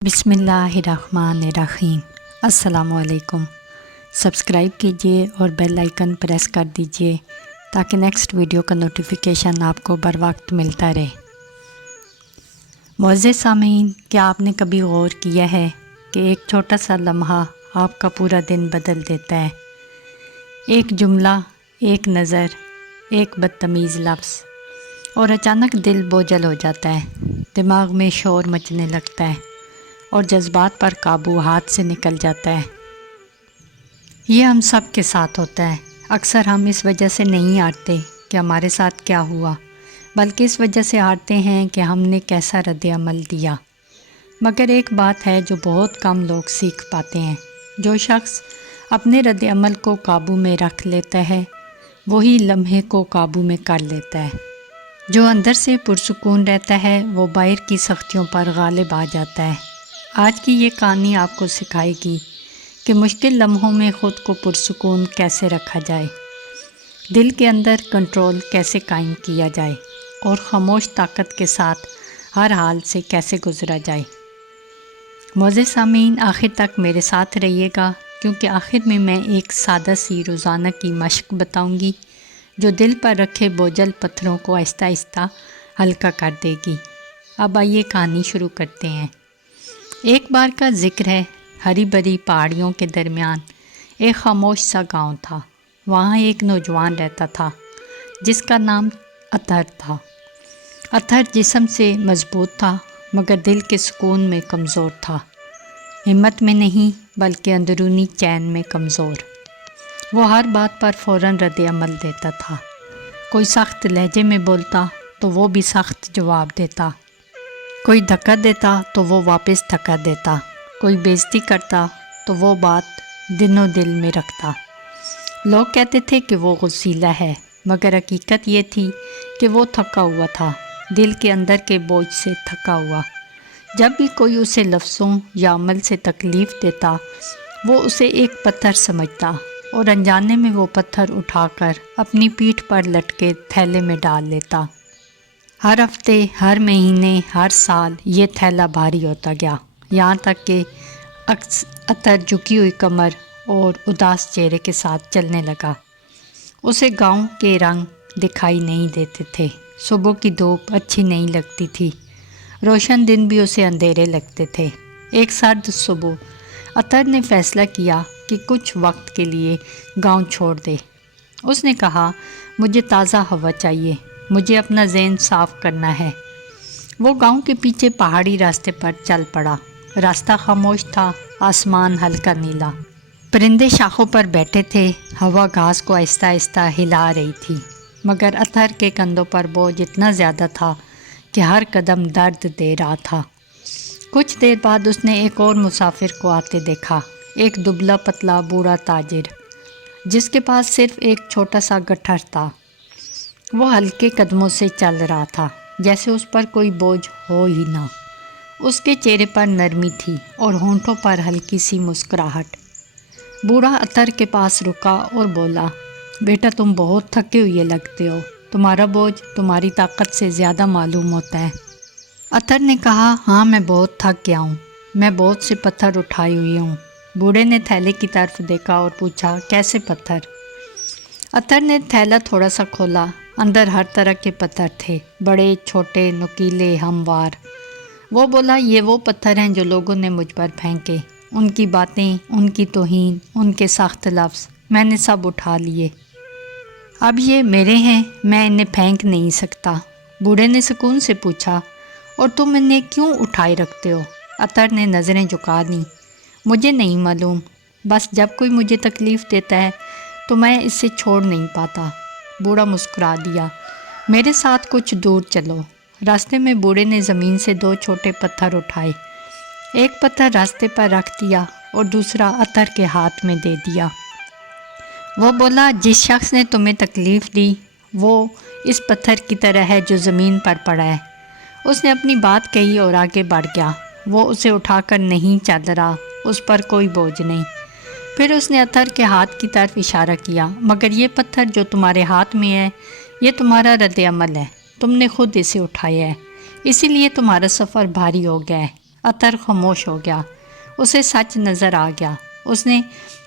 बिस्मिल्लाहिर्रहमानिर्रहीम। अस्सलामु अलैकुम। सब्सक्राइब कीजिए और बेल आइकन प्रेस कर दीजिए ताकि नेक्स्ट वीडियो का नोटिफिकेशन आपको बर वक्त मिलता रहे। मुअज़्ज़िज़ सामीन, क्या आपने कभी गौर किया है कि एक छोटा सा लम्हा आपका पूरा दिन बदल देता है। एक जुमला, एक नज़र, एक बदतमीज़ लफ्ज़ और अचानक दिल बोझल हो जाता है, दिमाग में शोर मचने लगता है और जज्बात पर काबू हाथ से निकल जाता है। ये हम सब के साथ होता है। अक्सर हम इस वजह से नहीं हारते कि हमारे साथ क्या हुआ, बल्कि इस वजह से हारते हैं कि हमने कैसा रद्द-ए-अमल दिया। मगर एक बात है जो बहुत कम लोग सीख पाते हैं। जो शख्स अपने रद्द-ए-अमल को काबू में रख लेता है, वही लम्हे को काबू में कर लेता है। जो अंदर से पुरसुकून रहता है, वो बाहर की सख्तियों पर गालिब आ जाता है। आज की ये कहानी आपको सिखाएगी कि मुश्किल लम्हों में ख़ुद को पुरसुकून कैसे रखा जाए, दिल के अंदर कंट्रोल कैसे कायम किया जाए और ख़ामोश ताकत के साथ हर हाल से कैसे गुजरा जाए। मुअज़्ज़िज़ सामीन, आखिर तक मेरे साथ रहिएगा, क्योंकि आखिर में मैं एक सादा सी रोज़ाना की मशक बताऊंगी जो दिल पर रखे बोझल पत्थरों को आहिस्ता आहिस्ता हल्का कर देगी। अब आइए कहानी शुरू करते हैं। एक बार का जिक्र है। हरी भरी पहाड़ियों के दरमियान एक खामोश सा गांव था। वहाँ एक नौजवान रहता था जिसका नाम अतहर था। अतहर जिस्म से मजबूत था, मगर दिल के सुकून में कमज़ोर था। हिम्मत में नहीं, बल्कि अंदरूनी चैन में कमज़ोर। वो हर बात पर फ़ौरन रद्द-ए-अमल देता था। कोई सख्त लहजे में बोलता तो वो भी सख्त जवाब देता। कोई धक्का देता तो वो वापस धक्का देता। कोई बेइज्जती करता तो वो बात दिनों दिल में रखता। लोग कहते थे कि वो गुस्सीला है, मगर हकीकत ये थी कि वो थका हुआ था, दिल के अंदर के बोझ से थका हुआ। जब भी कोई उसे लफ्ज़ों या अमल से तकलीफ़ देता, वो उसे एक पत्थर समझता और अनजाने में वो पत्थर उठाकर अपनी पीठ पर लटके थैले में डाल लेता। हर हफ्ते, हर महीने, हर साल ये थैला भारी होता गया, यहाँ तक कि अतहर झुकी हुई कमर और उदास चेहरे के साथ चलने लगा। उसे गांव के रंग दिखाई नहीं देते थे, सुबह की धूप अच्छी नहीं लगती थी, रोशन दिन भी उसे अंधेरे लगते थे। एक सर्द सुबह अतहर ने फैसला किया कि कुछ वक्त के लिए गांव छोड़ दे। उसने कहा, मुझे ताज़ा हवा चाहिए, मुझे अपना ज़हन साफ़ करना है। वो गांव के पीछे पहाड़ी रास्ते पर चल पड़ा। रास्ता खामोश था, आसमान हल्का नीला, परिंदे शाखों पर बैठे थे, हवा घास को आहिस्ता आहिस्ता हिला रही थी। मगर अतहर के कंधों पर बोझ इतना ज़्यादा था कि हर कदम दर्द दे रहा था। कुछ देर बाद उसने एक और मुसाफिर को आते देखा, एक दुबला पतला बूढ़ा ताजिर, जिसके पास सिर्फ एक छोटा सा गट्ठर था। वो हल्के कदमों से चल रहा था, जैसे उस पर कोई बोझ हो ही ना। उसके चेहरे पर नरमी थी और होंठों पर हल्की सी मुस्कुराहट। बूढ़ा अतहर के पास रुका और बोला, बेटा, तुम बहुत थके हुए लगते हो, तुम्हारा बोझ तुम्हारी ताकत से ज़्यादा मालूम होता है। अतहर ने कहा, हाँ, मैं बहुत थक गया हूँ, मैं बहुत से पत्थर उठाए हुए हूँ। बूढ़े ने थैले की तरफ देखा और पूछा, कैसे पत्थर? अतहर ने थैला थोड़ा सा खोला। अंदर हर तरह के पत्थर थे, बड़े, छोटे, नुकीले, हमवार। वो बोला, ये वो पत्थर हैं जो लोगों ने मुझ पर फेंके। उनकी बातें, उनकी तौहीन, उनके सख्त लफ्ज़ मैंने सब उठा लिए। अब ये मेरे हैं, मैं इन्हें फेंक नहीं सकता। बूढ़े ने सुकून से पूछा, और तुम इन्हें क्यों उठाए रखते हो? अतहर ने नज़रें झुका दी। मुझे नहीं मालूम, बस जब कोई मुझे तकलीफ़ देता है तो मैं इसे छोड़ नहीं पाता। बूढ़ा मुस्कुरा दिया, मेरे साथ कुछ दूर चलो। रास्ते में बूढ़े ने ज़मीन से दो छोटे पत्थर उठाए। एक पत्थर रास्ते पर रख दिया और दूसरा अतहर के हाथ में दे दिया। वो बोला, जिस शख्स ने तुम्हें तकलीफ़ दी वो इस पत्थर की तरह है जो ज़मीन पर पड़ा है। उसने अपनी बात कही और आगे बढ़ गया। वो उसे उठाकर नहीं चल रहा, उस पर कोई बोझ नहीं। फिर उसने अतहर के हाथ की तरफ इशारा किया, मगर ये पत्थर जो तुम्हारे हाथ में है, ये तुम्हारा रद्द-ए-अमल है, तुमने खुद इसे उठाया है, इसीलिए तुम्हारा सफ़र भारी हो गया है। अतर खामोश हो गया। उसे सच नज़र आ गया। उसने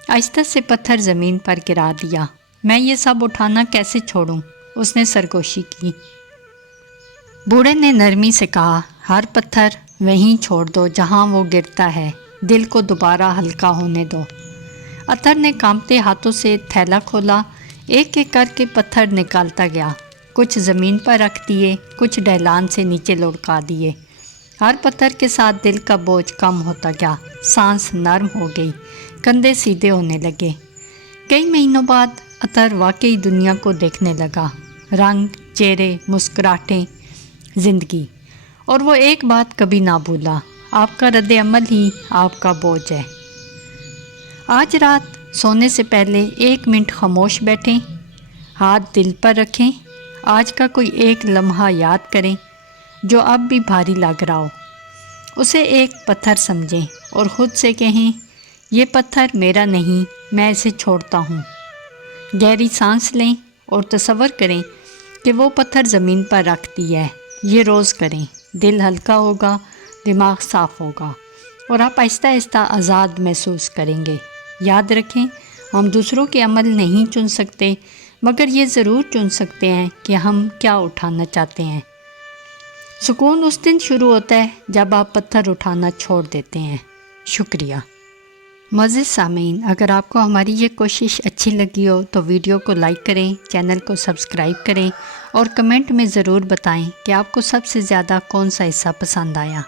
आहिस्ता से पत्थर ज़मीन पर गिरा दिया। मैं ये सब उठाना कैसे छोड़ूं? उसने सरगोशी की। बूढ़े ने नरमी से कहा, हर पत्थर वहीं छोड़ दो जहां वो गिरता है, दिल को दोबारा हल्का होने दो। अतर ने कांपते हाथों से थैला खोला, एक एक करके पत्थर निकालता गया। कुछ ज़मीन पर रख दिए, कुछ ढलान से नीचे लुढ़का दिए। हर पत्थर के साथ दिल का बोझ कम होता गया, सांस नरम हो गई, कंधे सीधे होने लगे। कई महीनों बाद अतर वाकई दुनिया को देखने लगा, रंग, चेहरे, मुस्कुराहटें, ज़िंदगी। और वो एक बात कभी ना भूला, आपका रद्द अमल ही आपका बोझ है। आज रात सोने से पहले 1 मिनट खामोश बैठें, हाथ दिल पर रखें, आज का कोई एक लम्हा याद करें जो अब भी भारी लग रहा हो। उसे एक पत्थर समझें और ख़ुद से कहें, ये पत्थर मेरा नहीं, मैं इसे छोड़ता हूँ। गहरी सांस लें और तसव्वुर करें कि वो पत्थर ज़मीन पर रख दिया है। ये रोज़ करें, दिल हल्का होगा, दिमाग साफ़ होगा और आप आहिस्ता आहिस्ता आज़ाद महसूस करेंगे। याद रखें, हम दूसरों के अमल नहीं चुन सकते, मगर ये ज़रूर चुन सकते हैं कि हम क्या उठाना चाहते हैं। सुकून उस दिन शुरू होता है जब आप पत्थर उठाना छोड़ देते हैं। शुक्रिया। मज़ीद सामीन, अगर आपको हमारी ये कोशिश अच्छी लगी हो तो वीडियो को लाइक करें, चैनल को सब्सक्राइब करें और कमेंट में ज़रूर बताएं कि आपको सबसे ज़्यादा कौन सा हिस्सा पसंद आया।